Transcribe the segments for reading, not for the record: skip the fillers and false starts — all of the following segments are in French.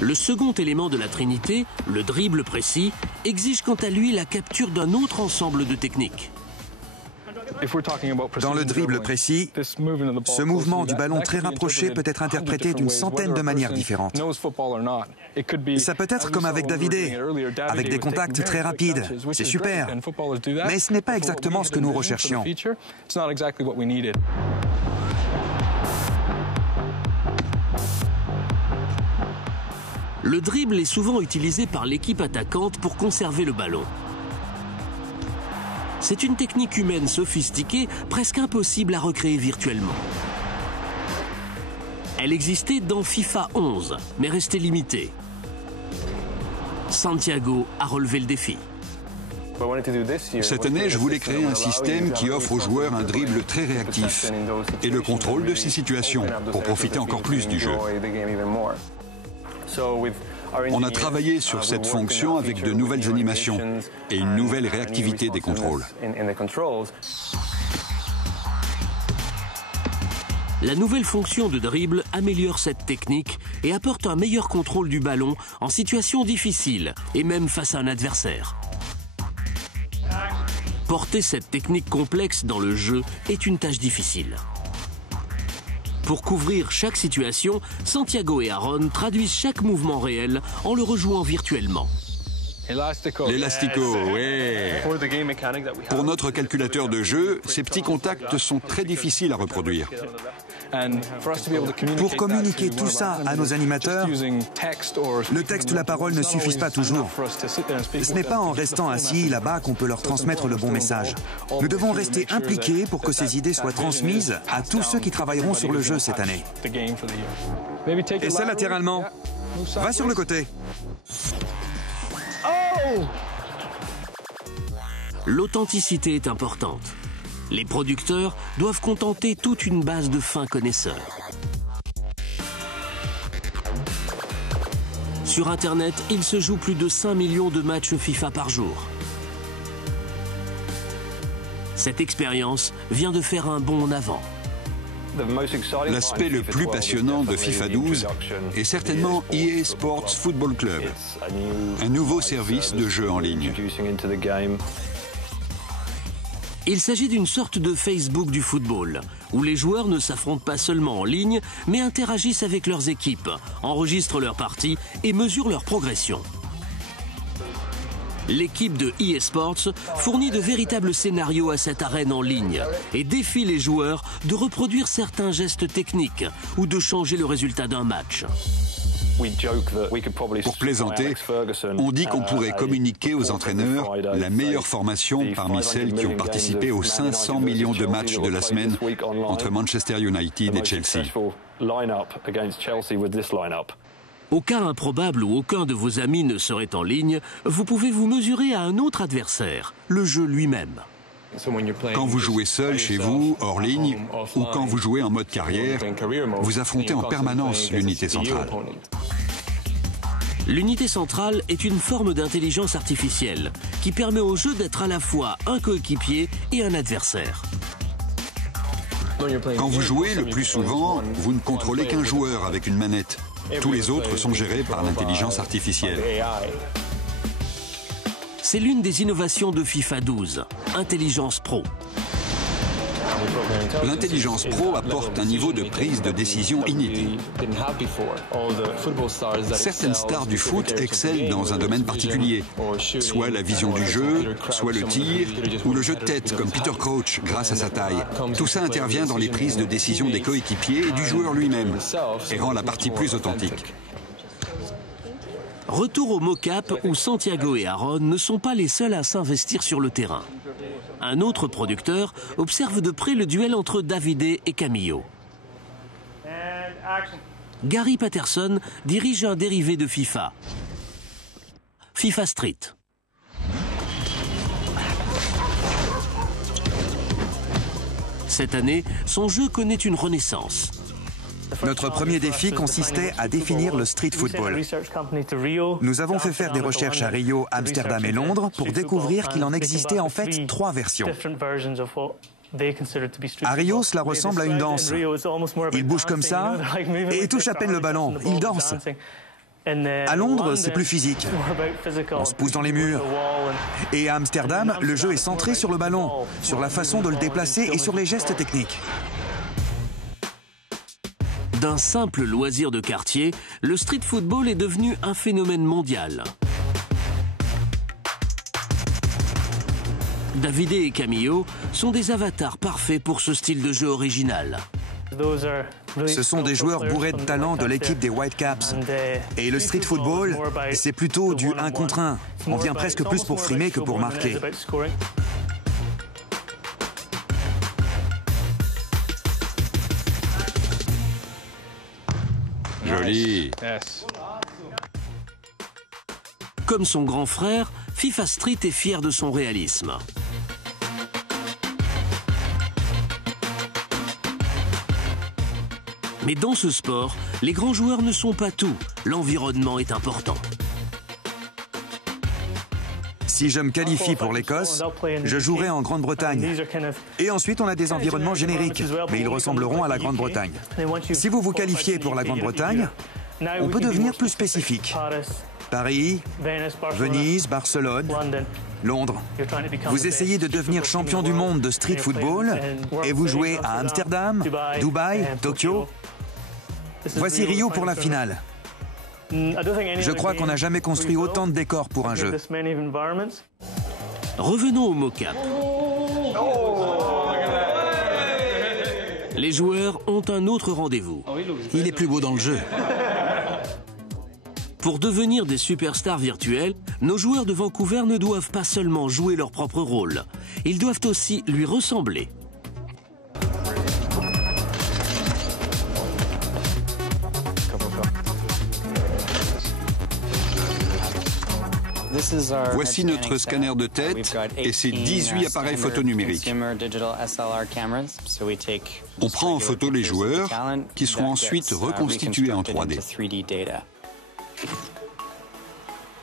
Le second élément de la Trinité, le dribble précis, exige quant à lui la capture d'un autre ensemble de techniques. Dans le dribble précis, ce mouvement du ballon très rapproché peut être interprété d'une centaine de manières différentes. Ça peut être comme avec Davide, avec des contacts très rapides, c'est super, mais ce n'est pas exactement ce que nous recherchions. Le dribble est souvent utilisé par l'équipe attaquante pour conserver le ballon. C'est une technique humaine sophistiquée, presque impossible à recréer virtuellement. Elle existait dans FIFA 11, mais restait limitée. Santiago a relevé le défi. Cette année, je voulais créer un système qui offre aux joueurs un dribble très réactif et le contrôle de ces situations pour profiter encore plus du jeu. On a travaillé sur cette fonction avec de nouvelles animations et une nouvelle réactivité des contrôles. La nouvelle fonction de dribble améliore cette technique et apporte un meilleur contrôle du ballon en situation difficile et même face à un adversaire. Porter cette technique complexe dans le jeu est une tâche difficile. Pour couvrir chaque situation, Santiago et Aaron traduisent chaque mouvement réel en le rejouant virtuellement. L'élastico, oui. Pour notre calculateur de jeu, ces petits contacts sont très difficiles à reproduire. Pour communiquer tout ça à nos animateurs, le texte ou la parole ne suffisent pas toujours. Ce n'est pas en restant assis là-bas qu'on peut leur transmettre le bon message. Nous devons rester impliqués pour que ces idées soient transmises à tous ceux qui travailleront sur le jeu cette année. Et ça latéralement. Va sur le côté. L'authenticité est importante. Les producteurs doivent contenter toute une base de fins connaisseurs. Sur Internet, il se joue plus de 5 millions de matchs FIFA par jour. Cette expérience vient de faire un bond en avant. L'aspect le plus passionnant de FIFA 12 est certainement EA Sports Football Club, un nouveau service de jeu en ligne. Il s'agit d'une sorte de Facebook du football, où les joueurs ne s'affrontent pas seulement en ligne, mais interagissent avec leurs équipes, enregistrent leurs parties et mesurent leur progression. L'équipe de EA Sports fournit de véritables scénarios à cette arène en ligne et défie les joueurs de reproduire certains gestes techniques ou de changer le résultat d'un match. Pour plaisanter, on dit qu'on pourrait communiquer aux entraîneurs la meilleure formation parmi celles qui ont participé aux 500 millions de matchs de la semaine entre Manchester United et Chelsea. Au cas improbable où aucun de vos amis ne serait en ligne, vous pouvez vous mesurer à un autre adversaire, le jeu lui-même. Quand vous jouez seul chez vous, hors ligne, ou quand vous jouez en mode carrière, vous affrontez en permanence l'unité centrale. L'unité centrale est une forme d'intelligence artificielle qui permet au jeu d'être à la fois un coéquipier et un adversaire. Quand vous jouez, le plus souvent, vous ne contrôlez qu'un joueur avec une manette. Tous les autres sont gérés par l'intelligence artificielle. C'est l'une des innovations de FIFA 12, Intelligence Pro. L'intelligence pro apporte un niveau de prise de décision inédit. Certaines stars du foot excellent dans un domaine particulier, soit la vision du jeu, soit le tir, ou le jeu de tête, comme Peter Crouch, grâce à sa taille. Tout ça intervient dans les prises de décision des coéquipiers et du joueur lui-même, et rend la partie plus authentique. Retour au mocap où Santiago et Aaron ne sont pas les seuls à s'investir sur le terrain. Un autre producteur observe de près le duel entre Davide et Camillo. Gary Patterson dirige un dérivé de FIFA, FIFA Street. Cette année, son jeu connaît une renaissance. Notre premier défi consistait à définir le street football. Nous avons fait faire des recherches à Rio, Amsterdam et Londres pour découvrir qu'il en existait en fait 3 versions. À Rio, cela ressemble à une danse. Il bouge comme ça et touche à peine le ballon. Il danse. À Londres, c'est plus physique. On se pousse dans les murs. Et à Amsterdam, le jeu est centré sur le ballon, sur la façon de le déplacer et sur les gestes techniques. D'un simple loisir de quartier, le street football est devenu un phénomène mondial. Davide et Camillo sont des avatars parfaits pour ce style de jeu original. Ce sont des joueurs bourrés de talent de l'équipe des Whitecaps. Et le street football, c'est plutôt du 1 contre 1. On vient presque plus pour frimer que pour marquer. Joli. Comme son grand frère, FIFA Street est fier de son réalisme. Mais dans ce sport, les grands joueurs ne sont pas tout. L'environnement est important. Si je me qualifie pour l'Écosse, je jouerai en Grande-Bretagne. Et ensuite, on a des environnements génériques, mais ils ressembleront à la Grande-Bretagne. Si vous vous qualifiez pour la Grande-Bretagne, on peut devenir plus spécifique. Paris, Venise, Barcelone, Londres. Vous essayez de devenir champion du monde de street football et vous jouez à Amsterdam, Dubaï, Tokyo. Voici Rio pour la finale. Je crois qu'on n'a jamais construit autant de décors pour un jeu. Revenons au mocap. Les joueurs ont un autre rendez-vous. Il est plus beau dans le jeu. Pour devenir des superstars virtuels, nos joueurs de Vancouver ne doivent pas seulement jouer leur propre rôle. Ils doivent aussi lui ressembler. Voici notre scanner de tête et ses 18 appareils photo numériques. On prend en photo les joueurs qui seront ensuite reconstitués en 3D.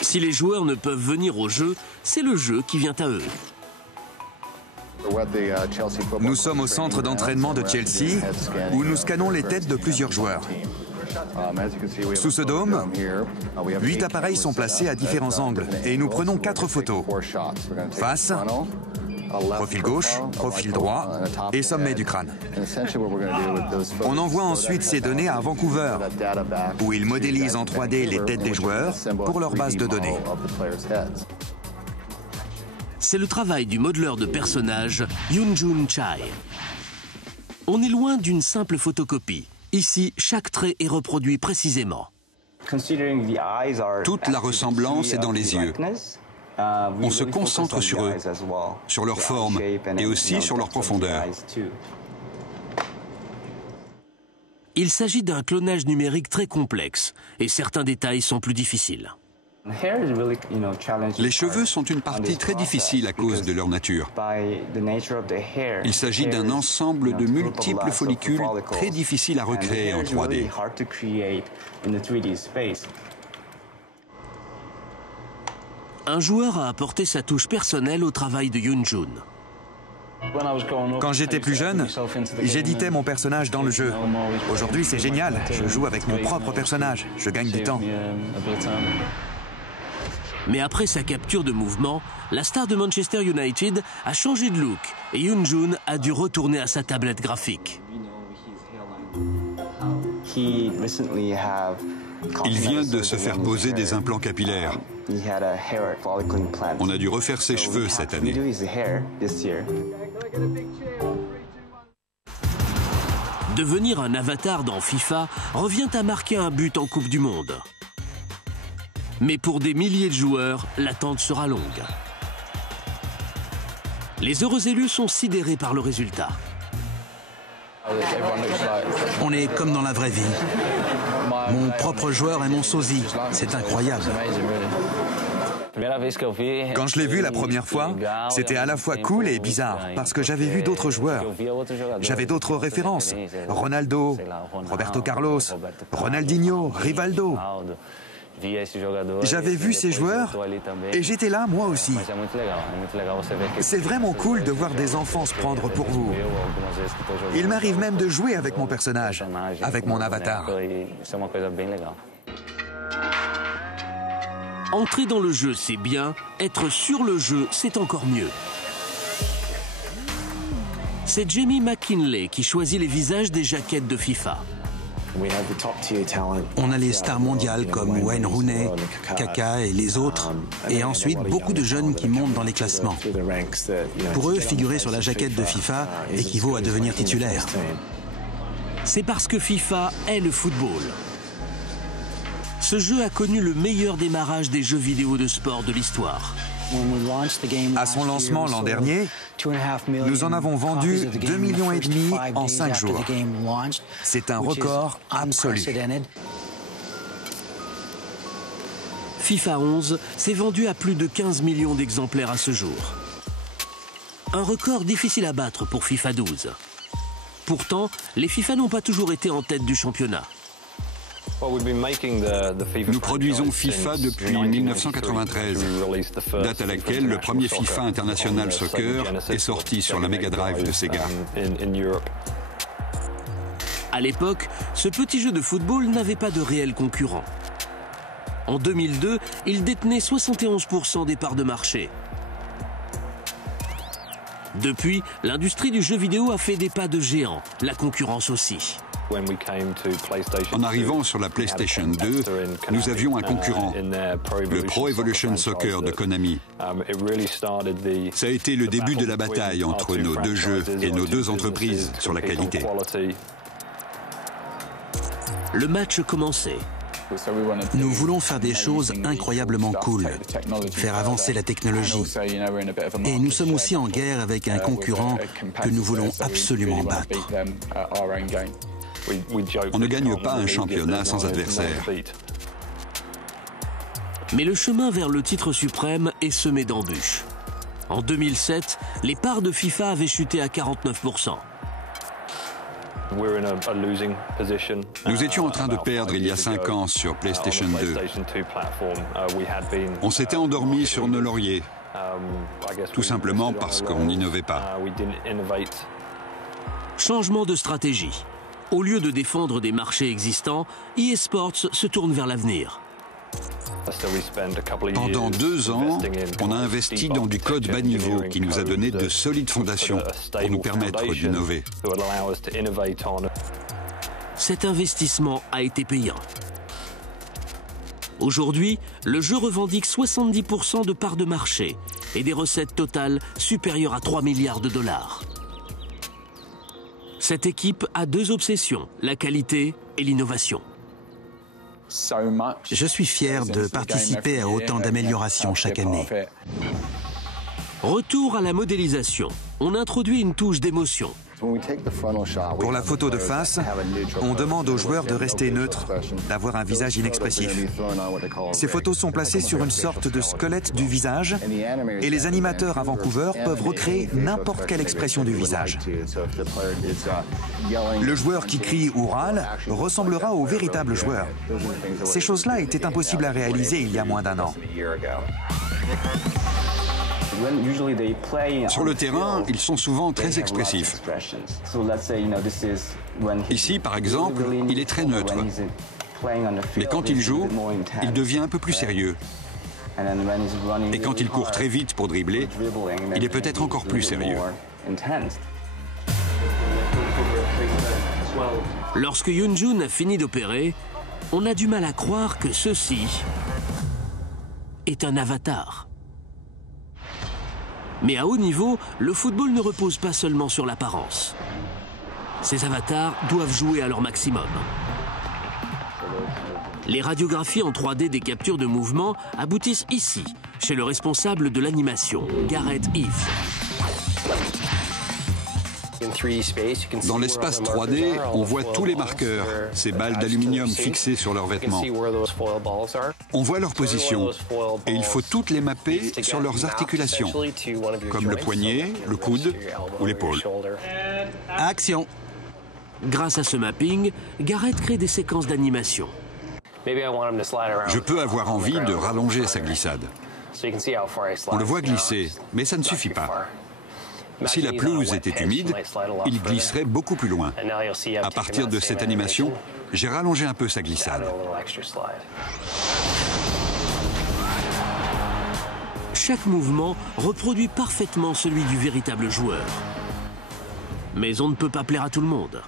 Si les joueurs ne peuvent venir au jeu, c'est le jeu qui vient à eux. Nous sommes au centre d'entraînement de Chelsea où nous scannons les têtes de plusieurs joueurs. Sous ce dôme, 8 appareils sont placés à différents angles et nous prenons 4 photos. Face, profil gauche, profil droit et sommet du crâne. On envoie ensuite ces données à Vancouver, où ils modélisent en 3D les têtes des joueurs pour leur base de données. C'est le travail du modeleur de personnages Yoon-Jun Chai. On est loin d'une simple photocopie. Ici, chaque trait est reproduit précisément. Toute la ressemblance est dans les yeux. On se concentre sur eux, sur leur forme et aussi sur leur profondeur. Il s'agit d'un clonage numérique très complexe et certains détails sont plus difficiles. Les cheveux sont une partie très difficile à cause de leur nature. Il s'agit d'un ensemble de multiples follicules très difficiles à recréer en 3D. Un joueur a apporté sa touche personnelle au travail de Yoon-Jun. Quand j'étais plus jeune, j'éditais mon personnage dans le jeu. Aujourd'hui, c'est génial. Je joue avec mon propre personnage. Je gagne du temps. Mais après sa capture de mouvement, la star de Manchester United a changé de look et Yoon-Jun a dû retourner à sa tablette graphique. Il vient de se faire poser des implants capillaires. On a dû refaire ses cheveux cette année. Devenir un avatar dans FIFA revient à marquer un but en Coupe du Monde. Mais pour des milliers de joueurs, l'attente sera longue. Les heureux élus sont sidérés par le résultat. On est comme dans la vraie vie. Mon propre joueur est mon sosie. C'est incroyable. Quand je l'ai vu la première fois, c'était à la fois cool et bizarre, parce que j'avais vu d'autres joueurs. J'avais d'autres références. Ronaldo, Roberto Carlos, Ronaldinho, Rivaldo. J'avais vu ces joueurs et j'étais là moi aussi. C'est vraiment cool de voir des enfants se prendre pour vous. Il m'arrive même de jouer avec mon personnage, avec mon avatar. Entrer dans le jeu, c'est bien. Être sur le jeu, c'est encore mieux. C'est Jamie McKinley qui choisit les visages des jaquettes de FIFA. On a les stars mondiales comme Wayne Rooney, Kaka et les autres, et ensuite beaucoup de jeunes qui montent dans les classements. Pour eux, figurer sur la jaquette de FIFA équivaut à devenir titulaire. C'est parce que FIFA est le football. Ce jeu a connu le meilleur démarrage des jeux vidéo de sport de l'histoire. À son lancement l'an dernier, nous en avons vendu 2,5 millions en 5 jours. C'est un record absolu. FIFA 11 s'est vendu à plus de 15 millions d'exemplaires à ce jour. Un record difficile à battre pour FIFA 12. Pourtant, les FIFA n'ont pas toujours été en tête du championnat. Nous produisons FIFA depuis 1993, date à laquelle le premier FIFA International Soccer est sorti sur la Mega Drive de Sega. À l'époque, ce petit jeu de football n'avait pas de réel concurrent. En 2002, il détenait 71% des parts de marché. Depuis, l'industrie du jeu vidéo a fait des pas de géant, la concurrence aussi. En arrivant sur la PlayStation 2, nous avions un concurrent, le Pro Evolution Soccer de Konami. Ça a été le début de la bataille entre nos deux jeux et nos deux entreprises sur la qualité. Le match commençait. Nous voulons faire des choses incroyablement cool, faire avancer la technologie. Et nous sommes aussi en guerre avec un concurrent que nous voulons absolument battre. On ne gagne pas un championnat sans adversaire. Mais le chemin vers le titre suprême est semé d'embûches. En 2007, les parts de FIFA avaient chuté à 49%. Nous étions en train de perdre il y a 5 ans sur PlayStation 2. On s'était endormi sur nos lauriers, tout simplement parce qu'on n'innovait pas. Changement de stratégie. Au lieu de défendre des marchés existants, EA Sports se tourne vers l'avenir. Pendant 2 ans, on a investi dans du code bas niveau qui nous a donné de solides fondations pour nous permettre d'innover. Cet investissement a été payant. Aujourd'hui, le jeu revendique 70% de parts de marché et des recettes totales supérieures à 3 milliards de dollars. Cette équipe a 2 obsessions, la qualité et l'innovation. Je suis fier de participer à autant d'améliorations chaque année. Retour à la modélisation. On introduit une touche d'émotion. Pour la photo de face, on demande aux joueurs de rester neutres, d'avoir un visage inexpressif. Ces photos sont placées sur une sorte de squelette du visage et les animateurs à Vancouver peuvent recréer n'importe quelle expression du visage. Le joueur qui crie ou râle ressemblera au véritable joueur. Ces choses-là étaient impossibles à réaliser il y a moins d'1 an. Sur le terrain, ils sont souvent très expressifs. Ici, par exemple, il est très neutre. Mais quand il joue, il devient un peu plus sérieux. Et quand il court très vite pour dribbler, il est peut-être encore plus sérieux. Lorsque Yoon-jun a fini d'opérer, on a du mal à croire que ceci est un avatar. Mais à haut niveau, le football ne repose pas seulement sur l'apparence. Ces avatars doivent jouer à leur maximum. Les radiographies en 3D des captures de mouvement aboutissent ici, chez le responsable de l'animation, Gareth Eves. Dans l'espace 3D, on voit tous les marqueurs, ces balles d'aluminium fixées sur leurs vêtements. On voit leur position et il faut toutes les mapper sur leurs articulations, comme le poignet, le coude ou l'épaule. Action! Grâce à ce mapping, Gareth crée des séquences d'animation. Je peux avoir envie de rallonger sa glissade. On le voit glisser, mais ça ne suffit pas. Si la pelouse était humide, il glisserait beaucoup plus loin. À partir de cette animation, j'ai rallongé un peu sa glissade. chaque mouvement reproduit parfaitement celui du véritable joueur. Mais on ne peut pas plaire à tout le monde.